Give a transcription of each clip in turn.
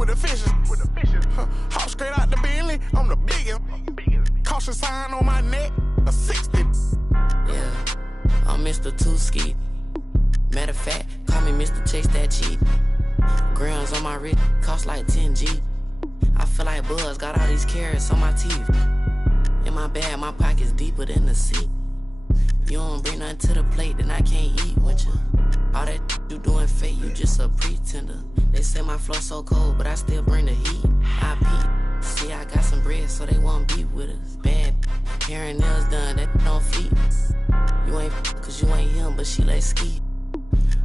with the fishes. Hop straight out the Bentley, I'm the biggest. Caution sign on my neck, a 60. Yeah, I'm Mr. Two-Ski. Matter of fact, call me Mr. Chase That Cheat. Grams on my wrist, cost like 10 G. I feel like Buzz, got all these carrots on my teeth. In my bag, my pocket's deeper than the sea. You don't bring nothing to the plate, then I can't eat with you. All that you doing fake, you just a pretender. They say my flow so cold, but I still bring the heat. I peep, see I got some bread, so they won't be with us. Bad, hair and nails done, that don't feet. You ain't cause you ain't him, but she like ski.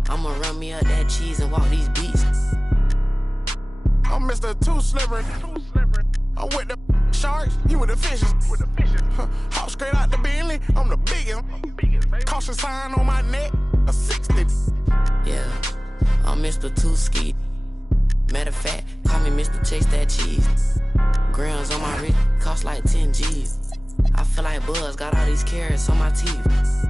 I'ma run me up that cheese and walk these beats. I'm Mr. Too Slippery. I'm with the sharks, you with the fishes. Hop straight out the Bentley, I'm the biggest. Caution sign on my neck, a 60. Yeah, I'm Mr. Two-Ski. Matter of fact, call me Mr. Chase That Cheese. Grams on my wrist, cost like 10 G's. I feel like Buzz, got all these carrots on my teeth.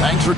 Thanks for...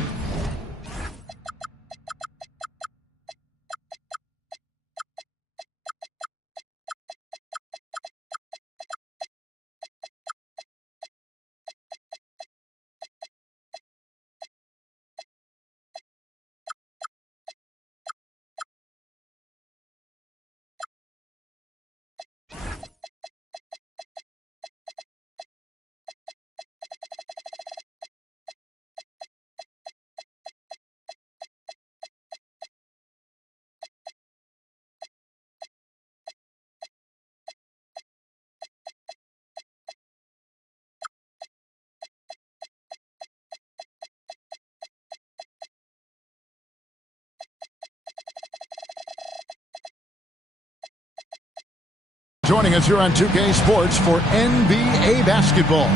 Joining us here on 2K Sports for NBA basketball.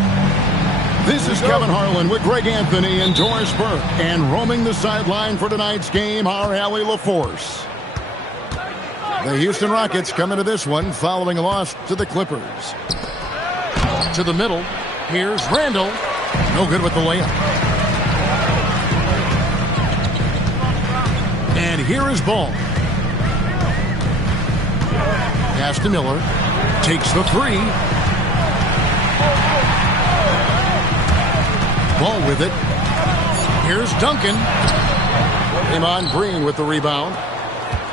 This is Kevin Harlan with Greg Anthony and Doris Burke. And roaming the sideline for tonight's game, our Allie LaForce. The Houston Rockets come into this one following a loss to the Clippers. To the middle. Here's Randall. No good with the layup. And here is Ball. Pass to Miller. Takes the three. Ball with it. Here's Duncan. Draymond Green with the rebound.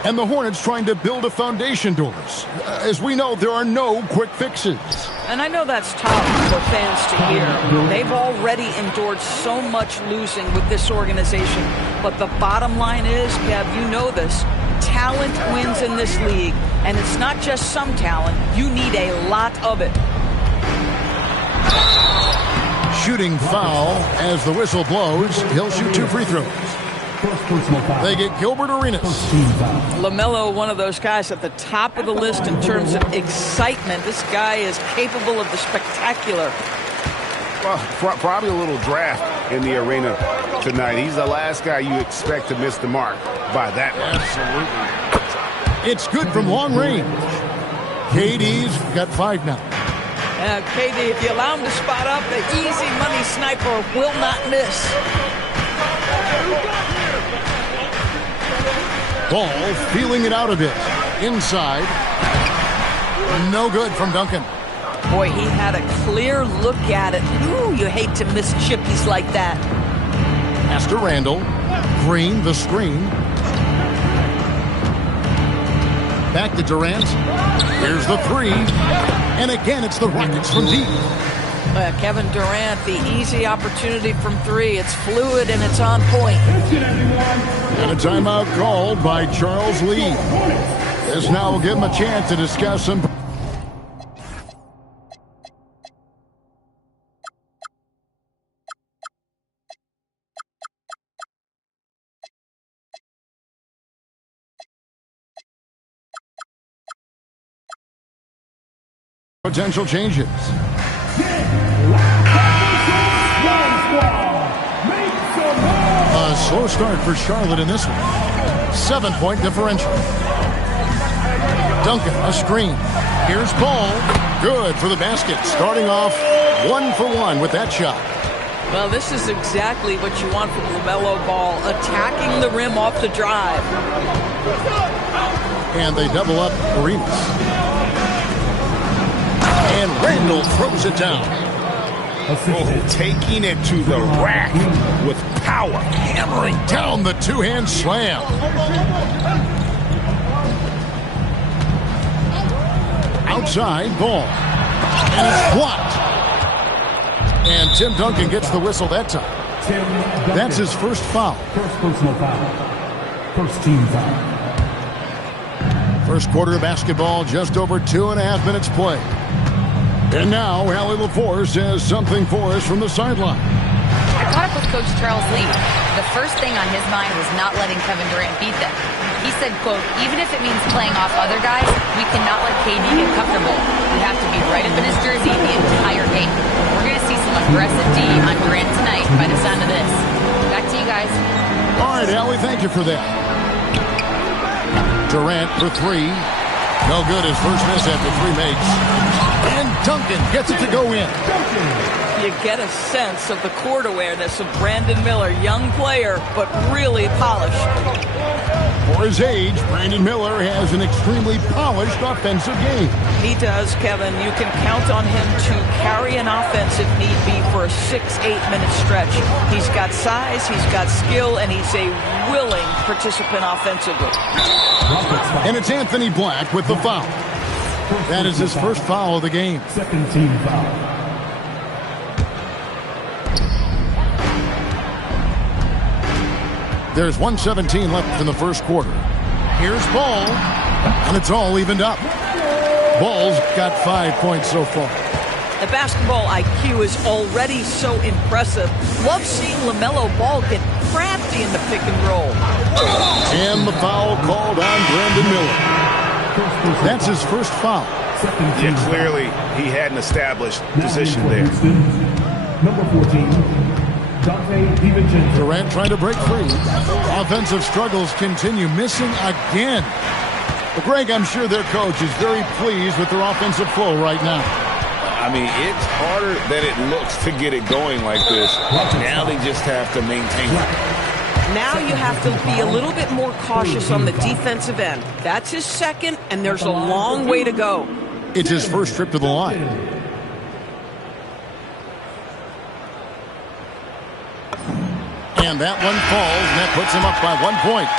And the Hornets trying to build a foundation, Doris. As we know, there are no quick fixes. And I know that's tough for fans to hear. They've already endured so much losing with this organization. But the bottom line is, Kev, you know this, talent wins in this league. And it's not just some talent. You need a lot of it. Shooting foul as the whistle blows. He'll shoot 2 free throws. They get Gilbert Arenas. LaMelo, one of those guys at the top of the list in terms of excitement. This guy is capable of the spectacular. Well, probably a little draft in the arena tonight. He's the last guy you expect to miss the mark by that much. Absolutely. It's good from long range. KD's got 5 now. KD, if you allow him to spot up, the easy money sniper will not miss. Ball feeling it out a bit. Inside. No good from Duncan. Boy, he had a clear look at it. Ooh, you hate to miss chippies like that. Pass to Randall. Green, the screen. Back to Durant. Here's the three. And again, it's the Rockets from deep. Kevin Durant, the easy opportunity from three. It's fluid and it's on point. And a timeout called by Charles Lee. This now will give him a chance to discuss some potential changes. A slow start for Charlotte in this one. 7-point differential. Duncan, a screen. Here's Ball. Good for the basket. Starting off 1 for 1 with that shot. Well, this is exactly what you want from LaMelo Ball, attacking the rim off the drive. And they double up Arenas. And Randall throws it down. Oh, taking it to the rack with power. Hammering down the two-hand slam. Outside, Ball. And it's blocked. And Tim Duncan gets the whistle that time. That's his first foul. First personal foul. First team foul. First quarter of basketball, just over 2.5 minutes played. And now, Allie LaForce has something for us from the sideline. I caught up with Coach Charles Lee. The first thing on his mind was not letting Kevin Durant beat them. He said, quote, even if it means playing off other guys, we cannot let KD get comfortable. We have to be right up in his jersey the entire game. We're going to see some aggressive D on Durant tonight by the sound of this. Back to you guys. All right, Allie, thank you for that. Durant for three. No good, his first miss after three makes. And Duncan gets it to go in. You get a sense of the court awareness of Brandon Miller. Young player, but really polished. For his age, Brandon Miller has an extremely polished offensive game. He does, Kevin. You can count on him to carry an offense if need be for a 6-8 minute stretch. He's got size, he's got skill, and he's a willing participant offensively. And it's Anthony Black with the foul. That is his first foul of the game. Second team foul. There's 1:17 left in the first quarter. Here's Ball, and it's all evened up. Ball's got 5 points so far. The basketball IQ is already so impressive. Love seeing LaMelo Ball get crafty in the pick and roll. And the foul called on Brandon Miller. That's his first foul. Yeah, clearly he had an established position there. Number 14, Dante DiVincenzo. Durant trying to break free. Offensive struggles continue, missing again. Well, Greg, I'm sure their coach is very pleased with their offensive flow right now. I mean, it's harder than it looks to get it going like this. Now they just have to maintain it. Now you have to be a little bit more cautious on the defensive end. That's his second, and there's a long way to go. It's his first trip to the line. And that one falls, and that puts him up by 1 point.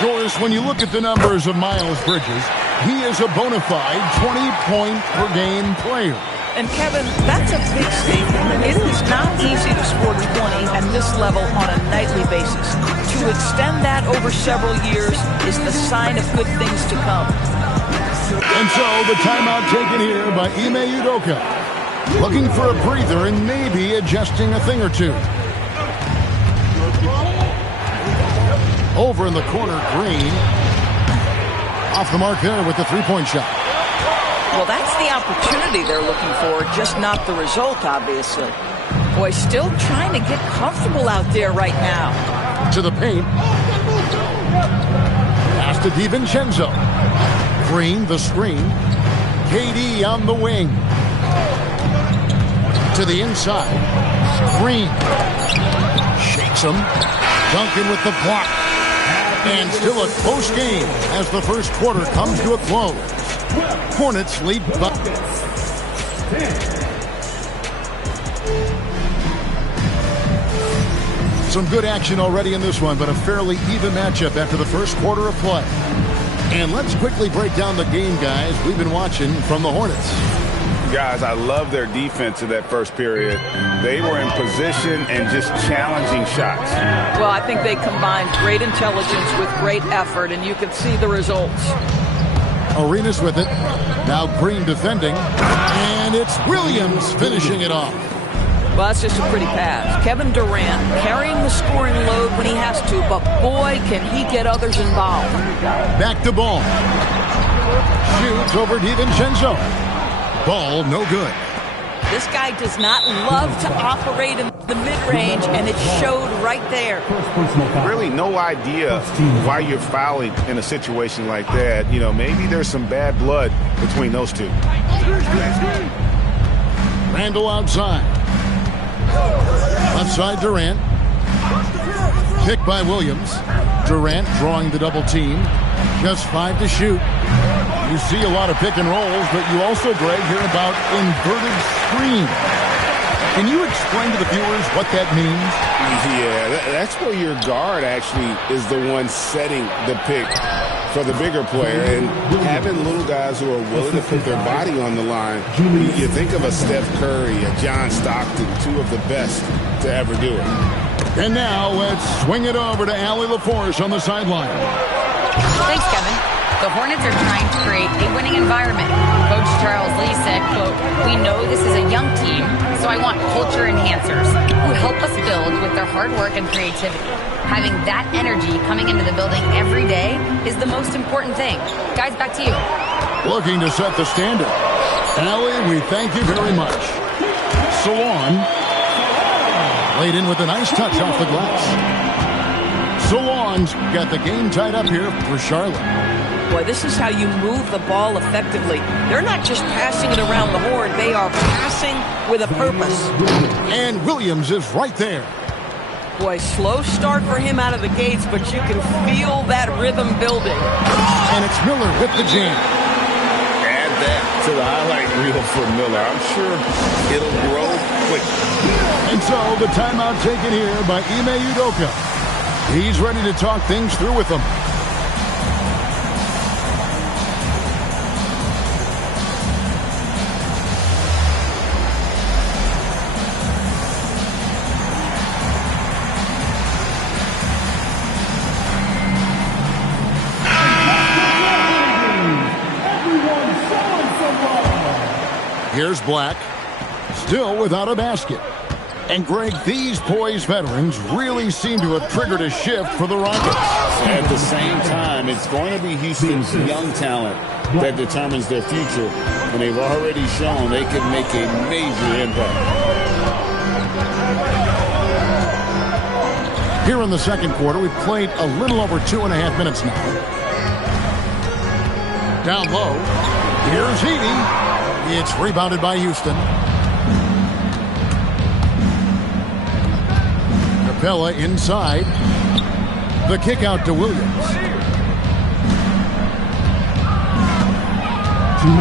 Doris, when you look at the numbers of Miles Bridges, he is a bona fide 20-point-per-game player. And, Kevin, that's a big statement. It is not easy to score 20 at this level on a nightly basis. To extend that over several years is the sign of good things to come. And so the timeout taken here by Ime Udoka. Looking for a breather and maybe adjusting a thing or two. Over in the corner, Green. Off the mark there with the three-point shot. Well, that's the opportunity they're looking for, just not the result, obviously. Boy, still trying to get comfortable out there right now. To the paint. Pass to DiVincenzo. Green, the screen. KD on the wing. To the inside. Green. Shakes him. Duncan with the block. And still a close game as the first quarter comes to a close. Hornets lead by. Some good action already in this one, but a fairly even matchup after the first quarter of play. And let's quickly break down the game, guys, we've been watching from the Hornets. Guys, I love their defense in that first period. They were in position and just challenging shots. Well, I think they combined great intelligence with great effort, and you can see the results. Arenas with it. Now Green defending. And it's Williams finishing it off. Well, that's just a pretty pass. Kevin Durant carrying the scoring load when he has to, but boy, can he get others involved. Back to Ball. Shoots over DiVincenzo. Ball no good. This guy does not love to operate in the mid-range, and it showed right there. Really no idea why you're fouling in a situation like that. You know, maybe there's some bad blood between those two. Randall outside. Left side Durant. Picked by Williams. Durant drawing the double team. Just 5 to shoot. You see a lot of pick and rolls, but you also, Greg, hear about inverted screen. Can you explain to the viewers what that means? Yeah, that's where your guard actually is the one setting the pick for the bigger player, and having little guys who are willing to put their body on the line. You think of a Steph Curry, a John Stockton, two of the best to ever do it. And now let's swing it over to Allie LaForce on the sideline. Thanks, Kevin. The Hornets are trying to create a winning environment. Coach Charles Lee said, quote, "We know this is a young team, so I want culture enhancers who help us build with their hard work and creativity. Having that energy coming into the building every day is the most important thing." Guys, back to you. Looking to set the standard. Allie, we thank you very much. Salon laid in with a nice touch off the glass. Salon's got the game tied up here for Charlotte. Boy, this is how you move the ball effectively. They're not just passing it around the horn. They are passing with a purpose. And Williams is right there. Boy, slow start for him out of the gates, but you can feel that rhythm building. And it's Miller with the jam. Add that to the highlight reel for Miller. I'm sure it'll grow quickly. And so the timeout taken here by Ime Udoka. He's ready to talk things through with them. Here's Black, still without a basket. And Greg, these poised veterans really seem to have triggered a shift for the Rockets. At the same time, it's going to be Houston's young talent that determines their future. And they've already shown they can make a major impact. Here in the second quarter, we've played a little over 2.5 minutes now. Down low, here's Edey. It's rebounded by Houston. Capella inside. The kick out to Williams.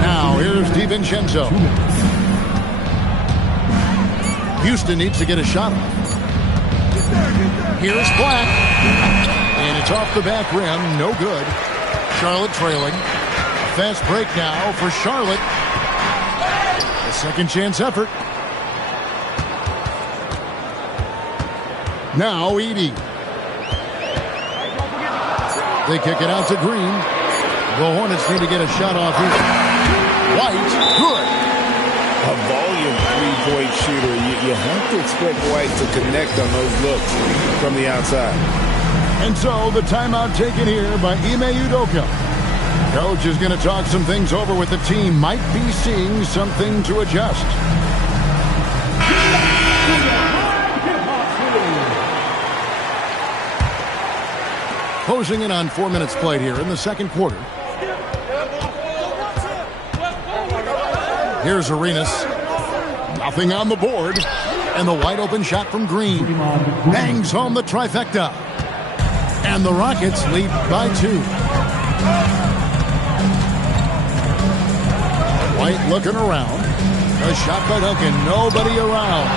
Now here's DiVincenzo. Houston needs to get a shot off. Here's Black. And it's off the back rim. No good. Charlotte trailing. Fast break now for Charlotte. A second chance effort. Now Edey. They kick it out to Green. The Hornets need to get a shot off here. White, good. A volume three-point shooter. You have to expect White to connect on those looks from the outside. And so the timeout taken here by Ime Udoka. Coach is going to talk some things over with the team. Might be seeing something to adjust. Closing in on 4 minutes played here in the second quarter. Here's Arenas. Nothing on the board. And the wide open shot from Green. Bangs home the trifecta. And the Rockets lead by 2. White looking around. A shot by Duncan. Nobody around.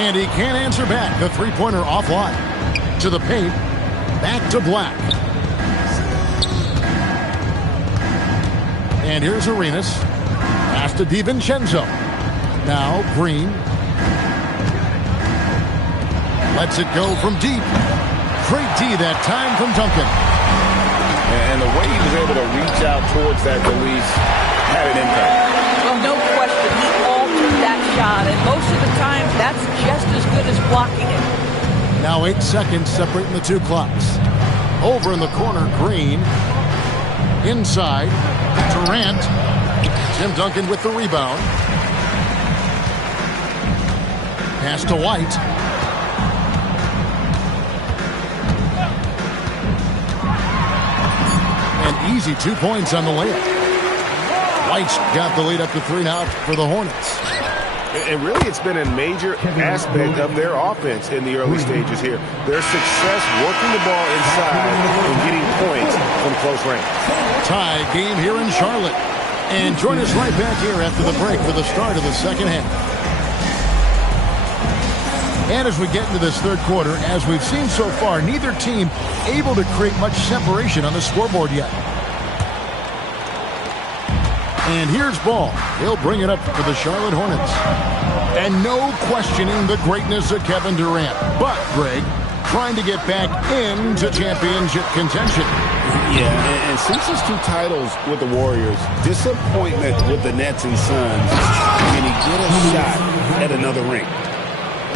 And he can't answer back. The three-pointer offline. To the paint. Back to Black. And here's Arenas. Pass to DiVincenzo. Now Green. Lets it go from deep. Great D that time from Duncan. And the way he was able to reach out towards that release had an impact. Well, no question. He altered that shot, and most of the time, that's just as good as blocking it. Now 8 seconds separating the two clocks. Over in the corner, Green. Inside, Durant. Tim Duncan with the rebound. Pass to White. And easy 2 points on the layup. White's got the lead up to 3 now for the Hornets. And really, it's been a major aspect of their offense in the early stages here. Their success working the ball inside and getting points from close range. Tie game here in Charlotte. And join us right back here after the break for the start of the second half. And as we get into this third quarter, as we've seen so far, neither team able to create much separation on the scoreboard yet. And here's Ball. He'll bring it up for the Charlotte Hornets. And no questioning the greatness of Kevin Durant. But, Greg, trying to get back into championship contention. Yeah, and since his 2 titles with the Warriors, disappointment with the Nets and Suns, can he get a shot at another ring?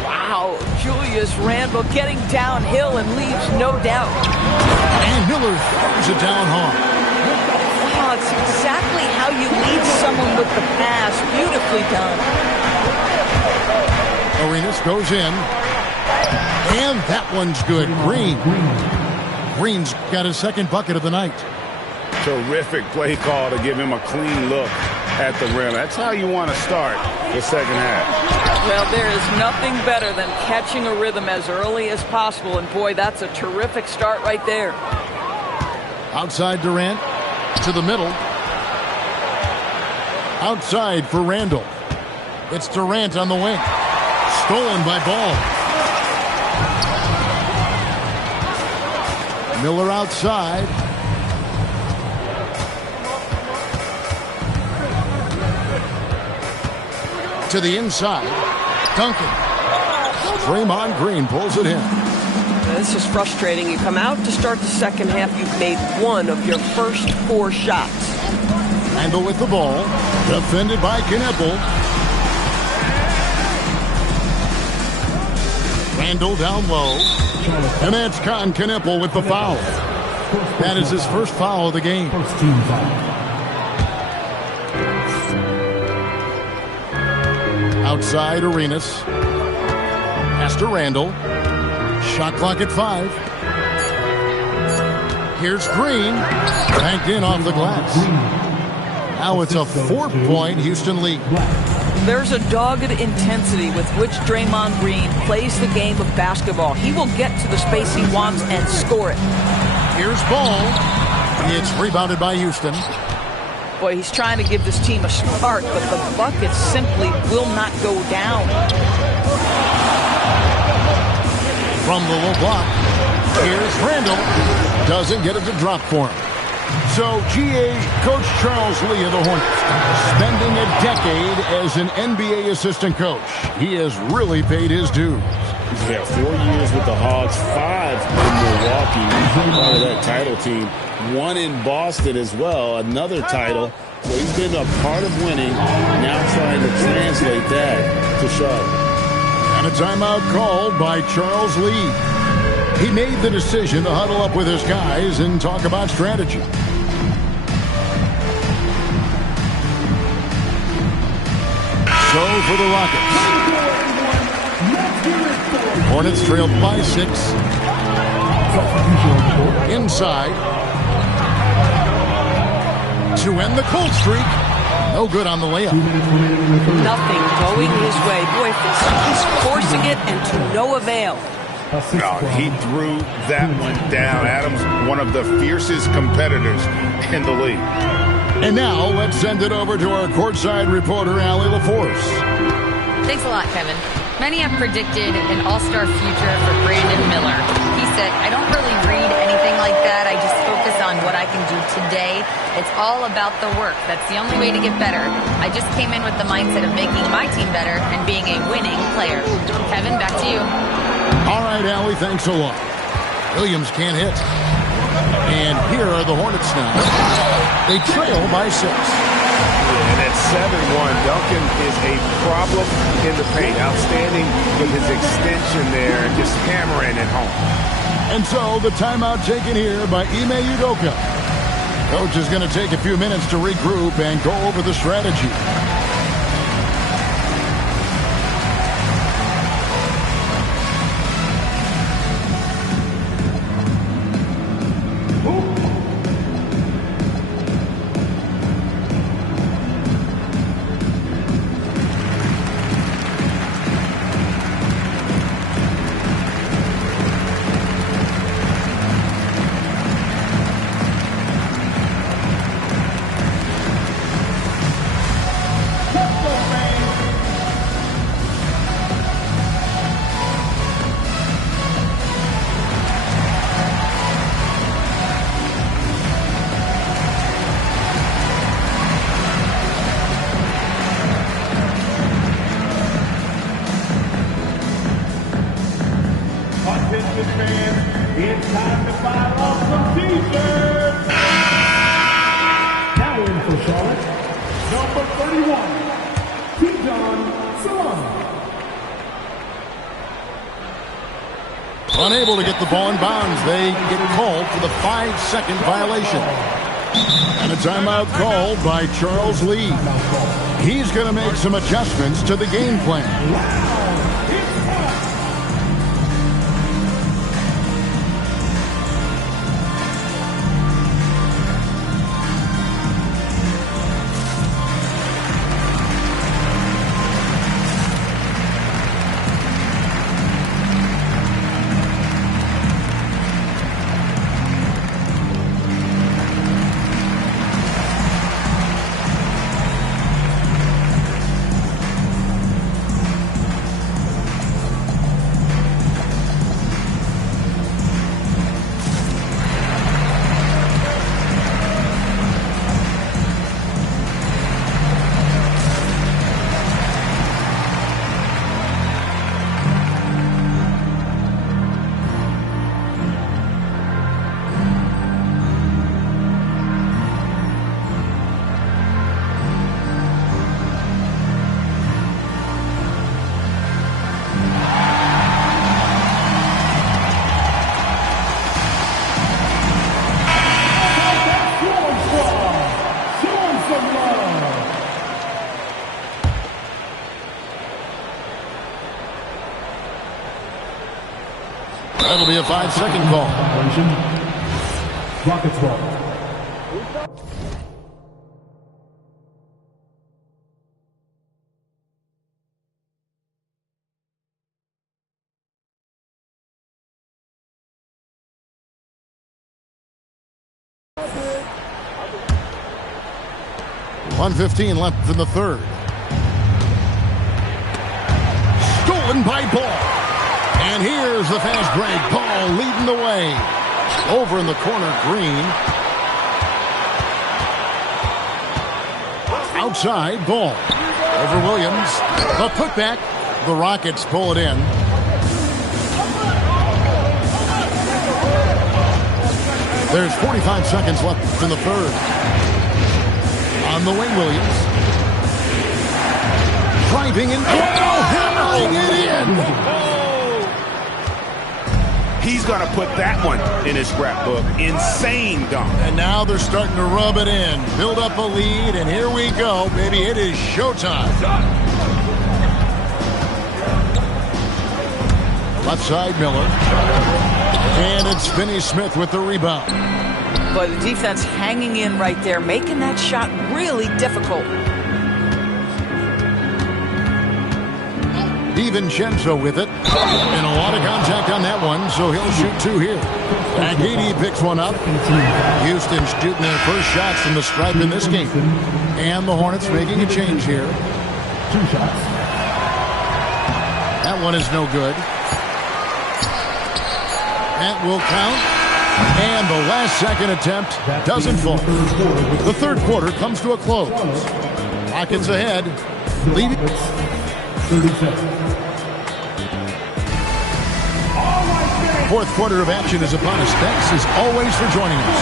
Wow, Julius Randle getting downhill and leaves no doubt. And Miller throws it down hard. Wow, it's exactly how you lead someone with the pass. Beautifully done. Arenas goes in. And that one's good. Green's got his second bucket of the night. Terrific play call to give him a clean look at the rim. That's how you want to start the second half. Well, there is nothing better than catching a rhythm as early as possible. And, boy, that's a terrific start right there. Outside Durant to the middle. Outside for Randle. It's Durant on the wing. Stolen by Ball. Miller outside. To the inside. Duncan. Draymond Green pulls it in. This is frustrating. You come out to start the second half, you've made 1 of your first 4 shots. Randle with the ball. Defended by Kneppel. Randle down low. And that's Con Kneppel with the foul. That is his first foul of the game. First team foul. Outside Arenas. Pass to Randle. Shot clock at 5. Here's Green. Banked in off the glass. Now it's a 4-point Houston lead. There's a dogged intensity with which Draymond Green plays the game of basketball. He will get to the space he wants and score it. Here's Ball. It's rebounded by Houston. Boy, he's trying to give this team a spark, but the bucket simply will not go down. From the low block, here's Randle. Doesn't get it to drop for him. So, GA Coach Charles Lee of the Hornets, spending a decade as an NBA assistant coach. He has really paid his dues. Yeah, 4 years with the Hawks, 5 in Milwaukee, part of that title team. 1 in Boston as well, another title. So he's been a part of winning, now trying to translate that to Charlotte. And a timeout called by Charles Lee. He made the decision to huddle up with his guys and talk about strategy. So for the Rockets. Hornets trailed by 6. Inside. To end the cold streak. No good on the layup. Nothing going his way. Boy, he's forcing it and to no avail. No, he threw that one down. Adams, one of the fiercest competitors in the league. And now, let's send it over to our courtside reporter, Allie LaForce. Thanks a lot, Kevin. Many have predicted an all-star future for Brandon Miller. He said, I don't really read anything like that. I just focus on what I I can do today. It's all about the work. That's the only way to get better. I just came in with the mindset of making my team better and being a winning player. Kevin, back to you. All right, Allie, thanks a lot. Williams can't hit. And here are the Hornets now. They trail by 6. And at 7-1, Duncan is a problem in the paint. Outstanding with his extension there and just hammering it home. And so the timeout taken here by Ime Udoka. Coach is going to take a few minutes to regroup and go over the strategy. It's time to fire off some defense. Now in for Charlotte, number 31, Keaton Salon. Unable to get the ball in bounds. They get called for the 5-second violation. And a timeout called by Charles Lee. He's going to make some adjustments to the game plan. That'll be a 5-second call. Rockets ball. .115 left in the third. Stolen by Ball. And here's the fast break. Ball leading the way. Over in the corner, Green. Outside, Ball. Over Williams. The putback. The Rockets pull it in. There's 45 seconds left in the third. On the wing, Williams. Driving in. Hammering it in. He's going to put that one in his scrapbook. Insane dunk. And now they're starting to rub it in. Build up a lead, and here we go, baby. It is showtime. Left side, Miller. And it's Finney-Smith with the rebound. But the defense hanging in right there, making that shot really difficult. DiVincenzo with it. And a lot of contact on that one, so he'll shoot two here. Agidi picks one up. Houston's shooting their first shots from the stripe in this game. And the Hornets making a change here. 2 shots. That one is no good. That will count. And the last-second attempt doesn't fall. The third quarter comes to a close. Rockets ahead. Leading. 37. Fourth quarter of action is upon us. Thanks as always for joining us.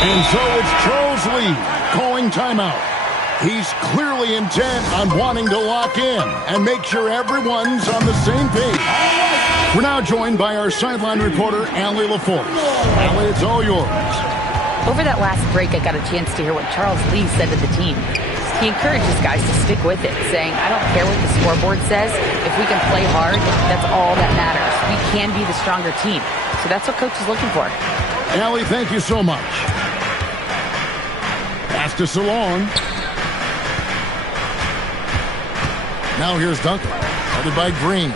And so it's Charles Lee calling timeout. He's clearly intent on wanting to lock in and make sure everyone's on the same page. We're now joined by our sideline reporter, Allie LaForce. Allie, it's all yours. Over that last break, I got a chance to hear what Charles Lee said to the team. He encourages guys to stick with it, saying, I don't care what the scoreboard says. If we can play hard, that's all that matters. We can be the stronger team. So that's what Coach is looking for. Allie, thank you so much. Pass to Salon. Now here's Duncan, headed by Green.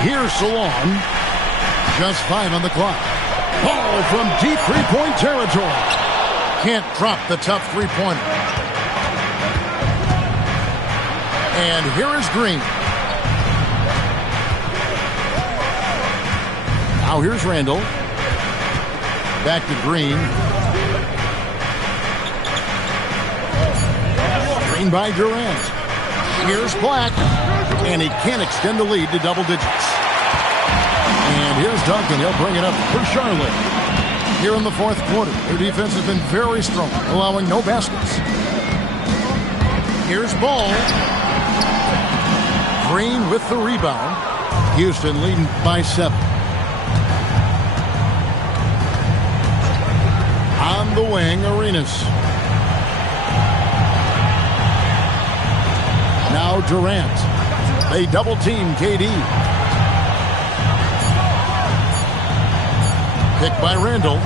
Here's Salon. Just 5 on the clock. Ball from deep three-point territory. Can't drop the tough three-pointer. And here is Green. Now here's Randall. Back to Green. Green by Durant. Here's Black. And he can't extend the lead to double digits. And here's Duncan. He'll bring it up for Charlotte. Here in the fourth quarter, their defense has been very strong, allowing no baskets. Here's Ball. Green with the rebound. Houston leading by 7. On the wing, Arenas. Now Durant. They double team KD. Picked by Randall.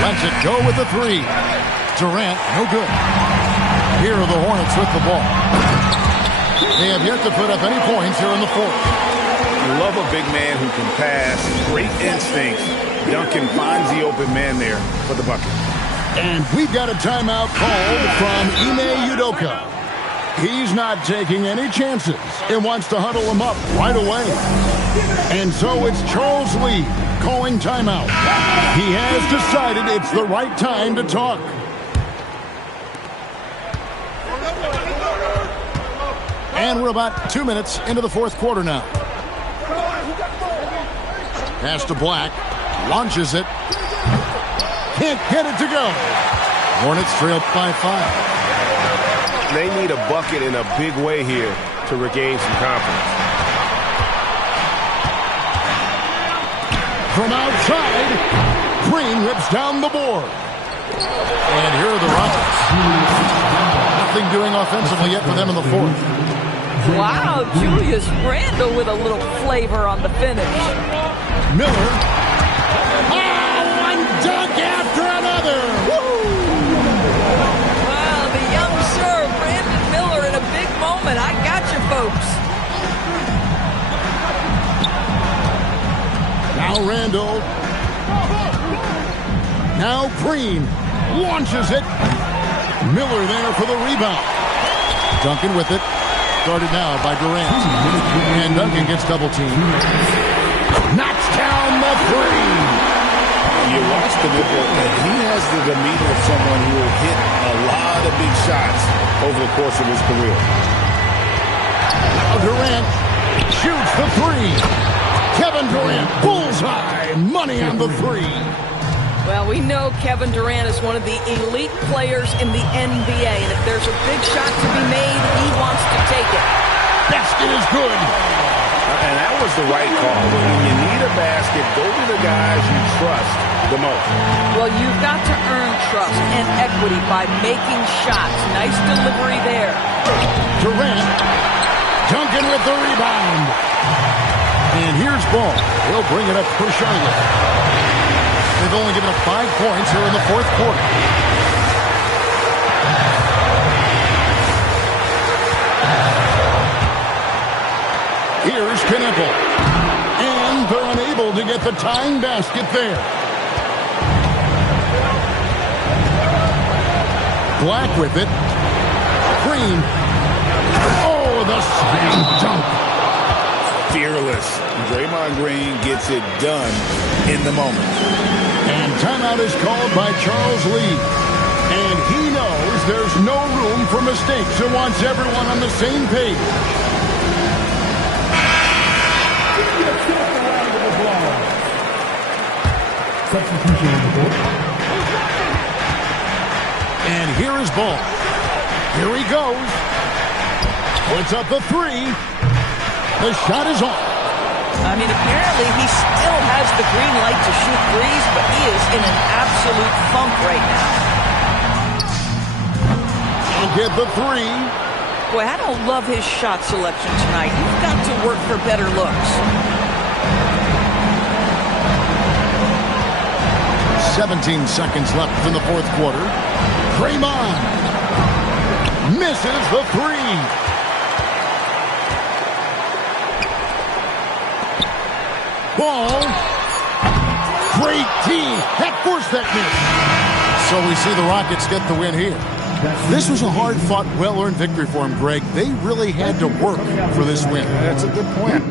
Lets it go with the 3. Durant, no good. Here are the Hornets with the ball. They have yet to put up any points here in the fourth. Love a big man who can pass. Great instincts. Duncan finds the open man there for the bucket. And we've got a timeout called from Ime Udoka. He's not taking any chances and wants to huddle him up right away. And so it's Charles Lee calling timeout. He has decided it's the right time to talk. And we're about 2 minutes into the fourth quarter now. Pass to Black. Launches it. Can't get it to go. Hornets trail by 5. They need a bucket in a big way here to regain some confidence. From outside, Green rips down the board. And here are the Rockets. Nothing doing offensively yet for them in the fourth. Wow, Julius Randle with a little flavor on the finish. Miller. Oh, one dunk after another. Woo! Wow, the young sir, Brandon Miller, in a big moment. I got you, folks. Now Randall. Now Green launches it. Miller there for the rebound. Duncan with it. Started now by Durant. And Duncan gets double teamed. Knocks down the 3. You watch the nickel, and he has the demeanor of someone who will hit a lot of big shots over the course of his career. Durant shoots the 3. Kevin Durant, bullseye, money on the 3. Well, we know Kevin Durant is one of the elite players in the NBA, and if there's a big shot to be made, he wants to take it. Basket is good. And that was the right call. When you need a basket, go to the guys you trust the most. Well, you've got to earn trust and equity by making shots. Nice delivery there. Durant. Duncan with the rebound. And here's Ball. He'll bring it up for Charlotte. They've only given up 5 points here in the fourth quarter. Here's Knuckle. And they're unable to get the tying basket there. Black with it. Green. Oh, the slam dunk. Fearless. Draymond Green gets it done in the moment. And timeout is called by Charles Lee. And he knows there's no room for mistakes and wants everyone on the same page. Substitution on the board. And here is Ball. Here he goes. Puts up the three. The shot is off. I mean, apparently he still has the green light to shoot threes, but he is in an absolute funk right now. He'll get the three. Boy, I don't love his shot selection tonight. You've got to work for better looks. 17 seconds left in the fourth quarter. Draymond misses the three. Ball. Great team. That forced that miss. So we see the Rockets get the win here. This was a hard-fought, well-earned victory for them, Greg. They really had to work for this win. That's a good point.